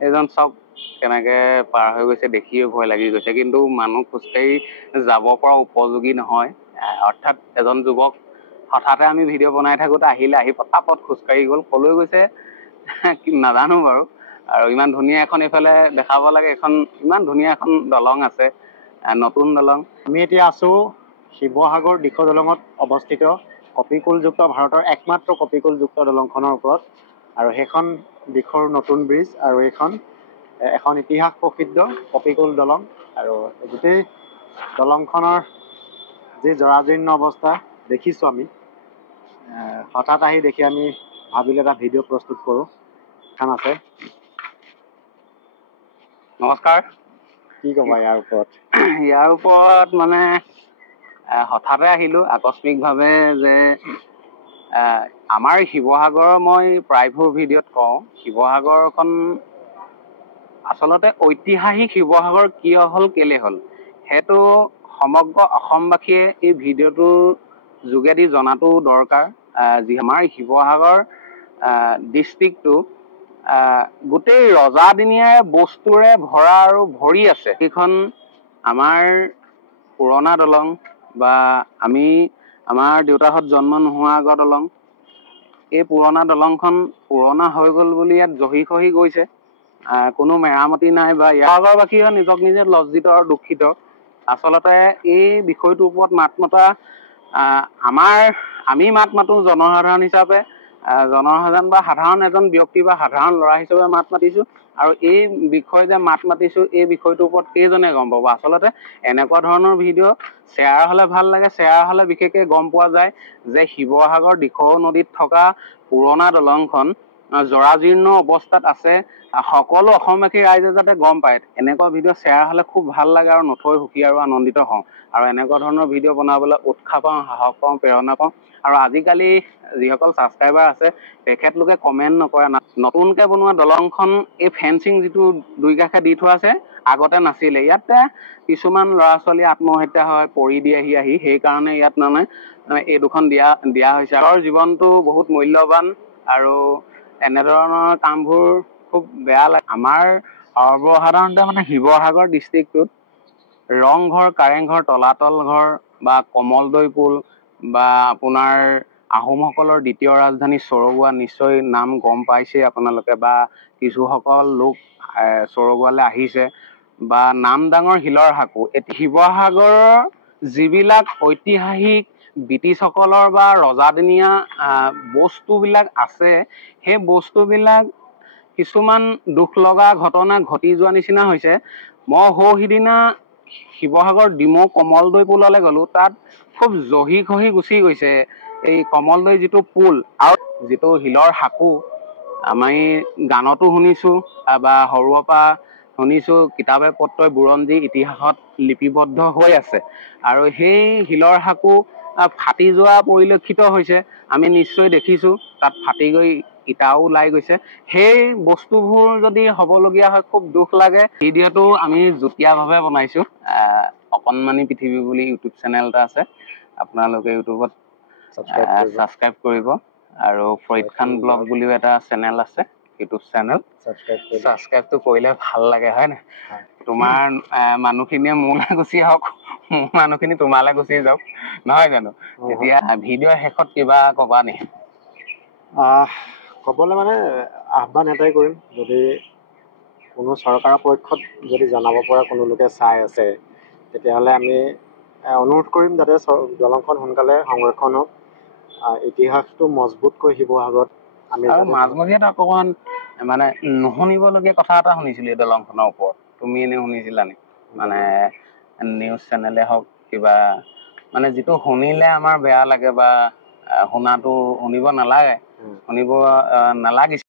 এজন চাওক কেনেকে পাৰ হৈ গৈছে, দেখিয়ে ভয় লাগি গৈছে, কিন্তু মানুহ খোজকাঢ়ি যাব পৰা উপযোগী নহয়। অৰ্থাৎ এজন যুৱক হঠাতে আমি ভিডিঅ' বনাই থাকোঁতে আহি পটাপট খোজকাঢ়ি গ'ল, কলৈ গৈছে নাজানো বাৰু। আৰু ইমান ধুনীয়া এখন এইফালে দেখাব লাগে, এখন ইমান ধুনীয়া এখন দলং আছে, নতুন দলং। আমি এতিয়া আছো শিৱসাগৰ দিখৌ দলঙত অৱস্থিত কপিকুলযুক্ত ভাৰতৰ একমাত্ৰ কপিকুলযুক্ত দলংখনৰ ওপৰত। আৰু সেইখন দিখৌৰ নতুন ব্ৰিজ, আৰু এইখন এখন ইতিহাস প্ৰসিদ্ধ কপিকুল দলং। আৰু গোটেই দলংখনৰ যি জৰাজীৰ্ণ অৱস্থা দেখিছোঁ আমি, হঠাৎ আহি দেখি আমি ভাবিলোঁ এটা ভিডিঅ' প্ৰস্তুত কৰোঁ। খান আছে, নমস্কাৰ। কি ক'বা ইয়াৰ ওপৰত? ইয়াৰ ওপৰত মানে হঠাতে আহিলোঁ আকস্মিকভাৱে যে আমাৰ শিৱসাগৰৰ, মই প্ৰায়বোৰ ভিডিঅ'ত কওঁ, শিৱসাগৰখন আচলতে ঐতিহাসিক শিৱসাগৰ কিয় হ'ল, কেলে হ'ল, সেইটো সমগ্ৰ অসমবাসীয়ে এই ভিডিঅ'টোৰ যোগেদি জনাটো দৰকাৰ। যি আমাৰ শিৱসাগৰ ডিষ্ট্ৰিক্টটো গোটেই ৰজাদিনীয়া বস্তুৰে ভৰা আৰু ভৰি আছে। সেইখন আমাৰ পুৰণা দলং, বা আমাৰ দেউতাহঁত জন্ম নোহোৱাৰ আগৰ দলং। এই পুৰণা দলংখন পুৰণা হৈ গ'ল বুলি ইয়াত জহি খহি গৈছে, কোনো মেৰামতি নাই, বা শিৱসাগৰবাসীয়ে নিজক নিজে লজ্জিত আৰু দুখিত। আচলতে এই বিষয়টোৰ ওপৰত মাত মতা, আমি মাত মাতো জনসাধাৰণ হিচাপে, জনসাধাৰণ বা সাধাৰণ এজন ব্যক্তি বা সাধাৰণ ল'ৰা হিচাপে মাত মাতিছোঁ। আৰু এই বিষয়ে যে মাত মাতিছোঁ, এই বিষয়টোৰ ওপৰত কেইজনে গম পাব? আচলতে এনেকুৱা ধৰণৰ ভিডিঅ' শ্বেয়াৰ হ'লে ভাল লাগে। শ্বেয়াৰ হ'লে বিশেষকৈ গম পোৱা যায় যে শিৱসাগৰ দিখৌ নদীত থকা পুৰণা দলংখন জৰাজীৰ্ণ অৱস্থাত আছে। সকলো অসমবাসী ৰাইজে যাতে গম পায়, এনেকুৱা ভিডিঅ' শ্বেয়াৰ হ'লে খুব ভাল লাগে, আৰু নথৈ সুখী আৰু আনন্দিত হওঁ। আৰু এনেকুৱা ধৰণৰ ভিডিঅ' বনাবলৈ উৎসাহ পাওঁ, সাহস পাওঁ, প্ৰেৰণা পাওঁ। আৰু আজিকালি যিসকল ছাবস্ক্ৰাইবাৰ আছে, তেখেতলোকে কমেণ্ট নকৰে। নতুনকৈ বনোৱা দলংখন এই ফেঞ্চিং যিটো দুই কাষে দি থোৱা আছে, আগতে নাছিলে। ইয়াতে কিছুমান ল'ৰা ছোৱালী আত্মহত্যা হয় পৰি দি আহি, সেইকাৰণে ইয়াত মানে এই দুখন দিয়া হৈছে। আৰু জীৱনটো বহুত মূল্যৱান, আৰু এনেধৰণৰ কামবোৰ খুব বেয়া লাগে। আমাৰ সৰ্বসাধাৰণতে মানে শিৱসাগৰ ডিষ্ট্ৰিক্টটোত ৰংঘৰ, কাৰেংঘৰ, তলাতল ঘৰ, বা কমলদৈ পুল, বা আপোনাৰ আহোমসকলৰ দ্বিতীয় ৰাজধানী চৰগুৱা, নিশ্চয় নাম গম পাইছে আপোনালোকে, বা কিছুসকল লোক চৰগুৱালৈ আহিছে, বা নাম ডাঙৰ শিলৰ সাঁকো। শিৱসাগৰৰ যিবিলাক ঐতিহাসিক ব্ৰিটিছসকলৰ বা ৰজাদিনীয়া বস্তুবিলাক আছে, সেই বস্তুবিলাক কিছুমান দুখ লগা ঘটনা ঘটি যোৱা নিচিনা হৈছে। মই সিদিনা শিৱসাগৰ ডিমৌ কমলদৈ পুললৈ গ'লোঁ, তাত খুব জহি খহি গুচি গৈছে এই কমলদৈ যিটো পুল, আৰু যিটো শিলৰ সাঁকো। আমি গানতো শুনিছোঁ, বা সৰুৰে পৰা শুনিছোঁ, কিতাপে পত্ৰই বুৰঞ্জী ইতিহাসত লিপিবদ্ধ হৈ আছে। আৰু সেই শিলৰ সাঁকো ফাটি যোৱা পৰিলক্ষিত হৈছে। আমি নিশ্চয় দেখিছোঁ, তাত ফাটি গৈ ইটাও ওলাই গৈছে। সেই বস্তুবোৰ যদি হ'বলগীয়া হয়, খুব দুখ লাগে। ভিডিঅ'টো আমি যুটীয়াভাৱে বনাইছোঁ। অকণমানি পৃথিৱী বুলি ইউটিউব চেনেল এটা আছে, আপোনালোকে ইউটিউবত ছাবস্ক্ৰাইব কৰিব। আৰু ফৰিদ খান ব্লগ বুলিও এটা চেনেল আছে, ইউটিউব চেনেল, ছাবস্ক্ৰাইবটো কৰিলে ভাল লাগে, হয় নাই? তোমাৰ মানুহখিনিয়ে মোলৈ গুচি আহক, মোৰ মানুহখিনি তোমালৈ গুচি যাওক, নহয় জানো? এতিয়া ভিডিঅ'ৰ শেষত কিবা ক'বা নি? ক'বলৈ মানে আহ্বান এটাই কৰিম, যদি কোনো চৰকাৰৰ পক্ষত যদি জনাব পৰা কোনো লোকে চাই আছে, তেতিয়াহ'লে আমি অনুৰোধ কৰিম যাতে দলংখন সোনকালে সংৰক্ষণ হওক। ইতিহাসটো মজবুতকৈ শিৱসাগৰত আমি মাজমজিয়াত অকণমান মানে নুশুনিবলগীয়া কথা এটা শুনিছিলোঁ এই দলংখনৰ ওপৰত। তুমি এনেই শুনিছিলা নি? মানে নিউজ চেনেলে হওক, কিবা মানে যিটো শুনিলে আমাৰ বেয়া লাগে, বা শুনিব নালাগে, শুনিব নালাগিছিল।